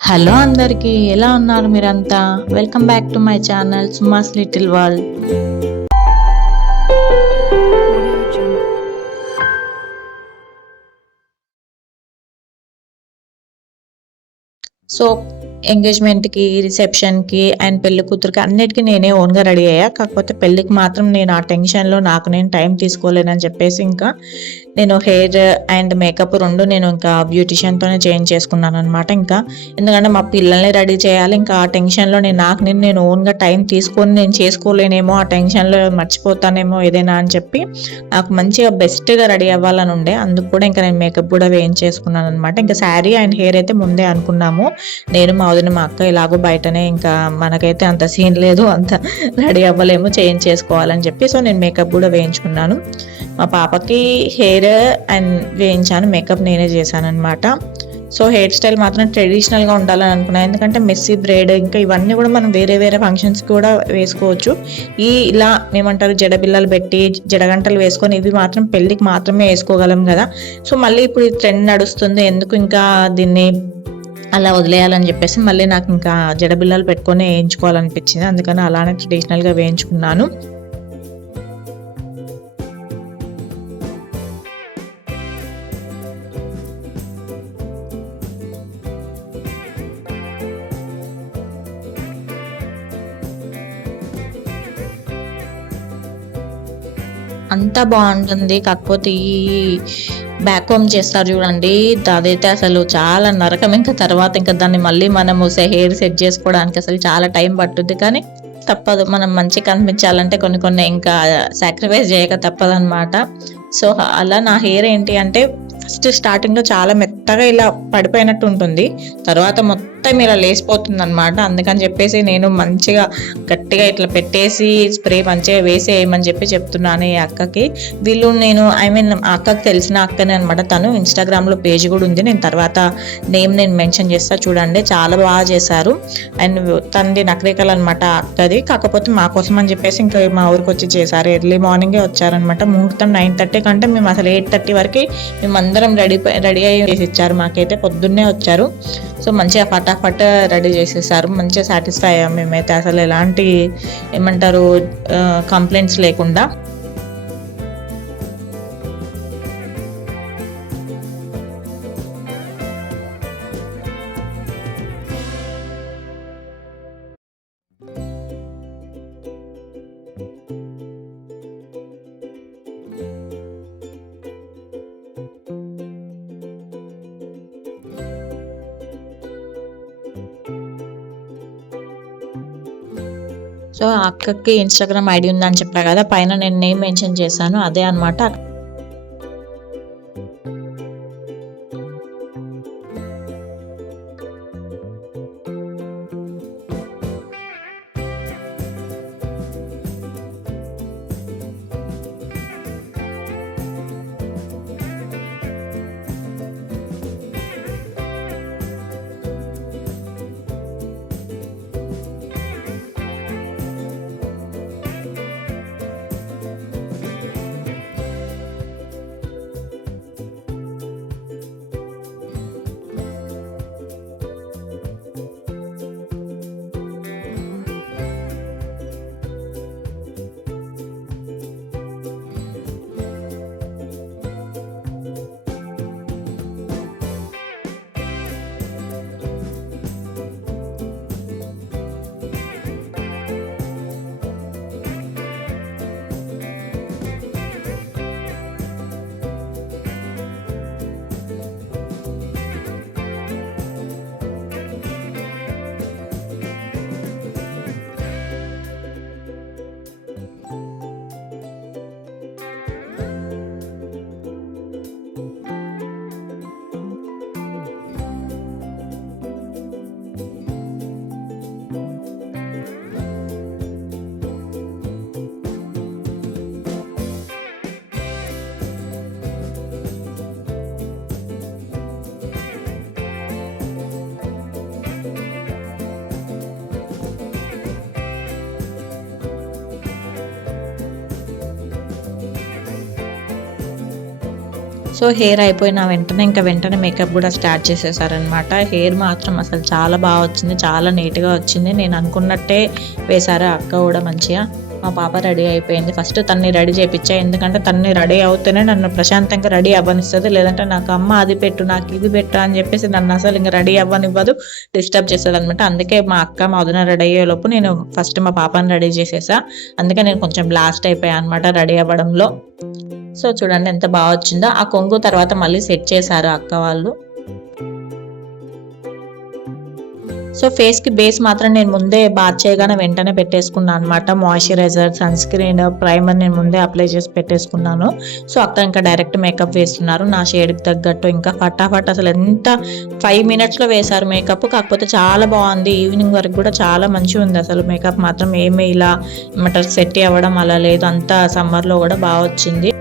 Hello అందరికీ ఎలా ఉన్నారు మీరంతా? Welcome back to my channel Suma's little world. So ఎంగేజ్మెంట్‌కి, రిసెప్షన్‌కి అండ్ పెళ్లి కూతురికి అన్నిటికి నేనే ఓన్‌గా రెడీ అయ్యా. కాకపోతే పెళ్ళికి మాత్రం నేను ఆ టెన్షన్‌లో నాకు నేను టైం తీసుకోలేనని చెప్పేసి ఇంకా నేను హెయిర్ అండ్ మేకప్ 2 నేను ఇంకా బ్యూటీషియన్‌తోనే చేయించేసుకున్నాననమాట ఇంకా. ఎందుకంటే మా పిల్లల్ని రెడీ చేయాలి. ఇంకా ఆ టెన్షన్‌లో నేను ఓన్‌గా టైం తీసుకొని నేను చేసుకోలేనేమో, ఆ టెన్షన్‌లో మర్చిపోతానేమో ఏదైనా అని చెప్పి నాకు మంచిగా బెస్ట్‌గా రెడీ అవ్వాలని ఉండే. అందుకు కూడా ఇంకా నేను మేకప్ కూడా వేయించేసుకున్నాననమాట. ఇంకా శారీ అండ్ హెయిర్ అయితే ముందే అనుకున్నాము. నేను, మా వదిన, మా అక్క ఎలాగో బయటనే ఇంకా మనకైతే అంత సీన్ లేదు. అంత రెడీ అవ్వలేము, చేయించేసుకోవాలని చెప్పి. సో, నేను మేకప్ కూడా వేయించుకున్నాను. మా పాపకి హెయిర్ అండ్ వేయించాను. మేకప్ నేనే చేశాననమాట. సో, హెయిర్ స్టైల్ మాత్రం ట్రెడిషనల్‌గా ఉండాలని అనుకున్నా. ఎందుకంటే మెస్సీ బ్రైడ్ ఇంకా ఇవన్నీ కూడా మనం వేరే వేరే ఫంక్షన్స్‌కి కూడా వేసుకోవచ్చు. ఇలా ఏమంటారు జడబిళ్ళలు పెట్టి, జడగంటలు వేసుకొని ఇవి మాత్రం పెళ్ళికి మాత్రమే వేసుకోగలం కదా! సో, మళ్ళీ ఇప్పుడు ఈ ట్రెండ్ నడుస్తుంది. ఎందుకు ఇంకా దీన్ని అలా వదిలేయాలని చెప్పేసి మళ్ళీ నాకు ఇంకా జడబిళ్ళలు పెట్టుకొని వేయించుకోవాలనిపించింది. అందుకని అలానే ట్రెడిషనల్‌గా వేయించుకున్నాను. అంతా బావుంటుంది. కాకపోతే ఈ బ్యాక్ కోమ్ చేస్తారు చూడండి. అదైతే అసలు చాలా నరకం. ఇంక తర్వాత ఇంక దాన్ని మళ్ళీ మనము హెయిర్ సెట్ చేసుకోవడానికి అసలు చాలా టైం పట్టుద్ది. కానీ తప్పదు. మనం మంచిగా కనిపించాలంటే కొన్ని కొన్ని ఇంకా సాక్రిఫైస్ చేయక తప్పదనమాట. సో, అలా నా హెయిర్ ఏంటి అంటే ఫస్ట్ స్టార్టింగ్‌లో చాలా మెత్తగా ఇలా పడిపోయినట్టు ఉంటుంది. తర్వాత మొత్తం ఇలా లేసిపోతుందనమాట. అందుకని చెప్పేసి నేను మంచిగా గట్టిగా ఇట్లా పెట్టేసి స్ప్రే మంచిగా వేసేయమని చెప్పి చెప్తున్నాను ఈ అక్కకి. ఆ అక్కకి తెలిసిన అక్కనే అనమాట. తను ఇన్‌స్టాగ్రామ్‌లో పేజ్ కూడా ఉంది. నేను తర్వాత నేను మెన్షన్ చేస్తా చూడండి. చాలా బాగా చేశారు. అండ్ తనది నకరేకల్ అనమాట అక్కది. కాకపోతే మా కోసం అని చెప్పేసి ఇంకా మా ఊరికొచ్చి చేశారు. ఎర్లీ మార్నింగే వచ్చారనమాట. ముహూర్తం 9:30 కంటే మేము అసలు 8:30 వరకి మేమందరం రెడీ అయ్యి చేసిచ్చారు. మాకైతే పొద్దున్నే వచ్చారు. సో, మంచిగా ఫటాఫట్ రెడీ చేసేసారు. మంచిగా సాటిస్ఫై అయ్యాం మేమైతే అసలు ఎలాంటి ఏమంటారు కంప్లైంట్స్ లేకుండా. సో, ఆ అక్కకి ఇన్‌స్టాగ్రామ్ ఐడీ ఉందని చెప్పా కదా! పైన నేను నేమ్ మెన్షన్ చేశాను. అదే అనమాట. సో హెయిర్ అయిపోయిన వెంటనే మేకప్ కూడా స్టార్ట్ చేసేసారనమాట. హెయిర్ మాత్రం అసలు చాలా బాగా వచ్చింది, చాలా నీట్గా వచ్చింది. నేను అనుకున్నట్టే వేశారు అక్క కూడా మంచిగా. మా పాప రెడీ అయిపోయింది. ఫస్ట్ తన్ని రెడీ చేయించా, ఎందుకంటే తన్ని రెడీ అవుతేనే నన్ను ప్రశాంతంగా రెడీ అవ్వనిస్తుంది. లేదంటే నాకు అమ్మ అది పెట్టు, నాకు ఇది పెట్టు అని చెప్పేసి నన్ను అసలు ఇంకా రెడీ అవ్వనివ్వదు, డిస్టర్బ్ చేస్తుంది అనమాట. అందుకే మా అక్క మా వదిన రెడీ అయ్యేలోపు నేను ఫస్ట్ మా పాపని రెడీ చేసేసా. అందుకే నేను కొంచెం లాస్ట్ అయిపోయా అనమాట రెడీ అవ్వడంలో. సో చూడండి ఎంత బాగా వచ్చిందో. ఆ కొంగు తర్వాత మళ్ళీ సెట్ చేశారు అక్క వాళ్ళు. సో ఫేస్కి బేస్ మాత్రం నేను ముందే బాత్ చేయగానే వెంటనే పెట్టేసుకున్నాను అనమాట. మాయిశ్చరైజర్, సన్ స్క్రీన్, ప్రైమర్ నేను ముందే అప్లై చేసి పెట్టేసుకున్నాను. సో అక్క ఇంకా డైరెక్ట్ మేకప్ వేస్తున్నారు నా షేడ్కి తగ్గట్టు. ఇంకా ఫటాఫట్ అసలు ఎంత 5 minutesలో వేశారు మేకప్. కాకపోతే చాలా బాగుంది, ఈవినింగ్ వరకు కూడా చాలా మంచిగా ఉంది. అసలు మేకప్ మాత్రం ఏమీ ఇలా ఏమంటారు సెట్ అవ్వడం అలా లేదు, అంతా సమ్మర్లో కూడా బాగా వచ్చింది.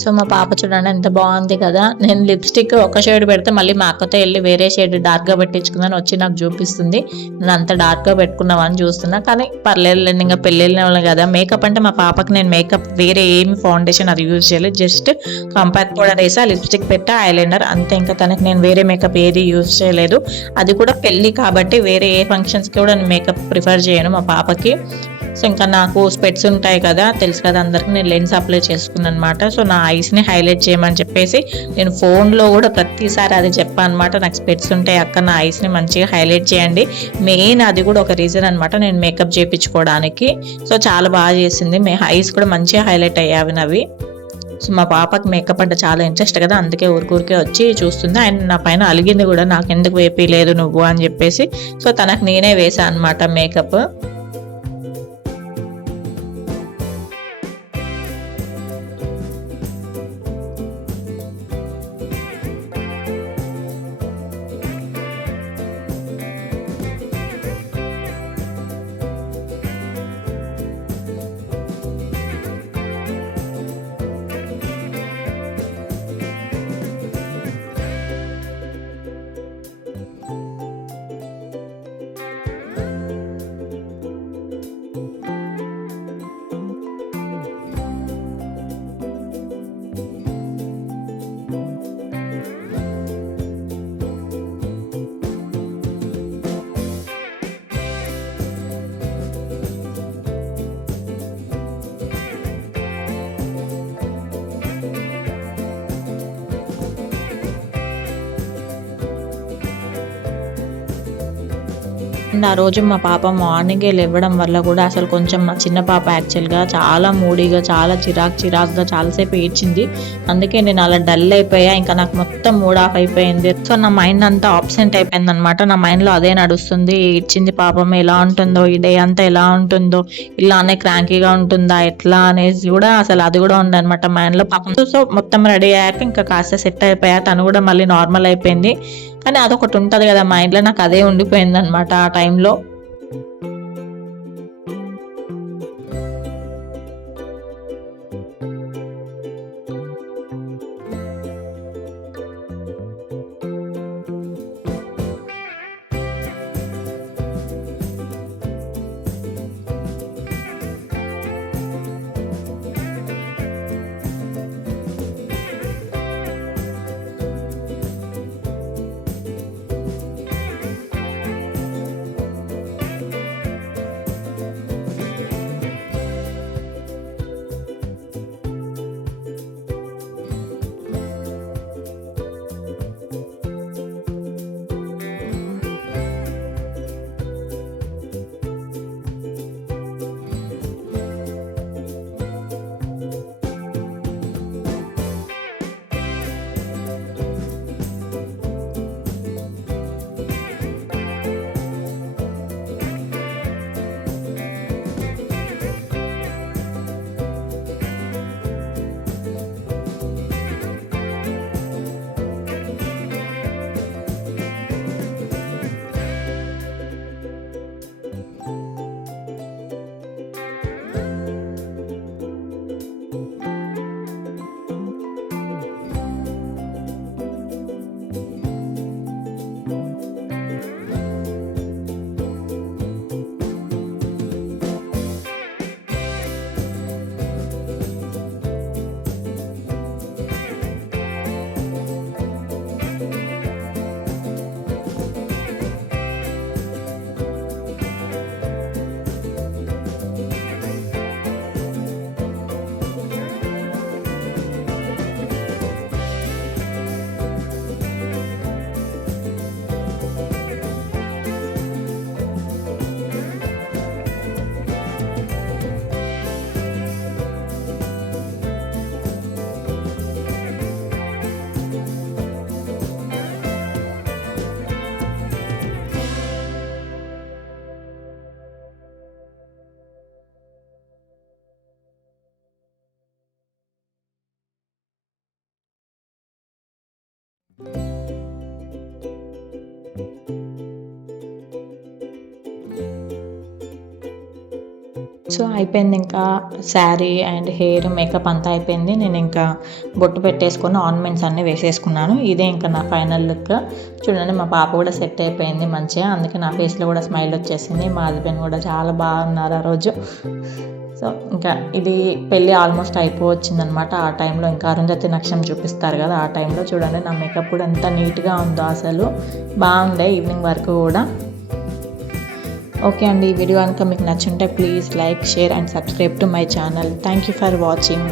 సో మా పాప చూడండి ఎంత బాగుంది కదా. నేను లిప్స్టిక్ ఒక షేడ్ పెడితే మళ్ళీ మా అక్కతో వెళ్ళి వేరే షేడ్ డార్క్గా పెట్టించుకుందని వచ్చి నాకు చూపిస్తుంది. నేను అంత డార్క్గా పెట్టుకున్నామని చూస్తున్నా, కానీ పర్లేదు ఇంకా పెళ్ళిళ్ళ వాళ్ళు కదా. మేకప్ అంటే మా పాపకి నేను మేకప్ వేరే ఏమి ఫౌండేషన్ అది యూజ్ చేయలేదు, జస్ట్ కాంపాక్ట్ పౌడర్ వేసా, లిప్స్టిక్ పెట్టా, ఐలైనర్ అంతే. ఇంకా తనకి నేను వేరే మేకప్ ఏది యూజ్ చేయలేదు. అది కూడా పెళ్ళి కాబట్టి వేరే ఏ ఫంక్షన్స్కి కూడా నేను మేకప్ ప్రిఫర్ చేయను మా పాపకి. సో ఇంకా నాకు స్పెట్స్ ఉంటాయి కదా, తెలుసు కదా అందరికి, నేను లెన్స్ అప్లై చేసుకున్నాను అనమాట. సో నా ఐస్ని హైలైట్ చేయమని చెప్పేసి నేను ఫోన్లో కూడా ప్రతిసారి అది చెప్పాను అనమాట. నాకు స్పెట్స్ ఉంటాయి అక్క, నా ఐస్ని మంచిగా హైలైట్ చేయండి. మెయిన్ అది కూడా ఒక రీజన్ అనమాట నేను మేకప్ చేయించుకోవడానికి. సో చాలా బాగా చేసింది, ఐస్ కూడా మంచిగా హైలైట్ అయ్యావి నవి. సో మా పాపకి మేకప్ అంటే చాలా ఇంట్రెస్ట్ కదా, అందుకే ఊరికే వచ్చి చూస్తుంది. ఆయన నా పైన అలిగింది కూడా, నాకు ఎందుకు వేపలేదు నువ్వు అని చెప్పేసి. సో తనకు నేనే వేసాను అనమాట మేకప్. అండ్ ఆ రోజు మా పాప మార్నింగే లేవడం వల్ల కూడా అసలు కొంచెం మా చిన్న పాప యాక్చువల్గా చాలా మూడీగా, చాలా చిరాకుగా చాలాసేపు ఏడ్చింది. అందుకే నేను అలా డల్ అయిపోయా. ఇంకా నాకు మొత్తం మూడ్ ఆఫ్ అయిపోయింది. సో నా మైండ్ అంతా అబ్సెంట్ అయిపోయింది అనమాట. నా మైండ్లో అదే నడుస్తుంది. ఏడ్చింది పాపం, ఎలా ఉంటుందో, ఈ డే అంతా ఎలా ఉంటుందో, ఇలానే క్రాంకీగా ఉంటుందా ఎట్లా అనేసి కూడా అసలు అది కూడా ఉందన్నమాట మైండ్లో పాపం. సో మొత్తం రెడీ అయ్యాక ఇంకా కాస్త సెట్ అయిపోయా. తను కూడా మళ్ళీ నార్మల్ అయిపోయింది. కానీ అదొకటి ఉంటుంది కదా మైండ్లో, నాకు అదే ఉండిపోయింది అనమాట ఆ టైంలో. సో అయిపోయింది. ఇంకా శారీ అండ్ హెయిర్ మేకప్ అంతా అయిపోయింది. నేను ఇంకా బొట్టు పెట్టేసుకొని ఆర్నమెంట్స్ అన్నీ వేసేసుకున్నాను. ఇదే ఇంకా నా ఫైనల్ లుక్. చూడండి మా పాప కూడా సెట్ అయిపోయింది మంచిగా. అందుకే నా ఫేస్లో కూడా స్మైల్ వచ్చేసింది. మా హస్బెండ్ కూడా చాలా బాగున్నారు ఆ రోజు. సో ఇంకా ఇది పెళ్ళి ఆల్మోస్ట్ అయిపోవచ్చిందనమాట. ఆ టైంలో ఇంకా అరుంధతి నక్షత్రం చూపిస్తారు కదా, ఆ టైంలో చూడండి నా మేకప్ కూడా ఎంత నీట్గా ఉందో, అసలు బాగుండే ఈవినింగ్ వరకు కూడా. ఓకే అండి, ఈ వీడియో కనుక మీకు నచ్చుంటే please like, share and subscribe to my channel. Thank you for watching.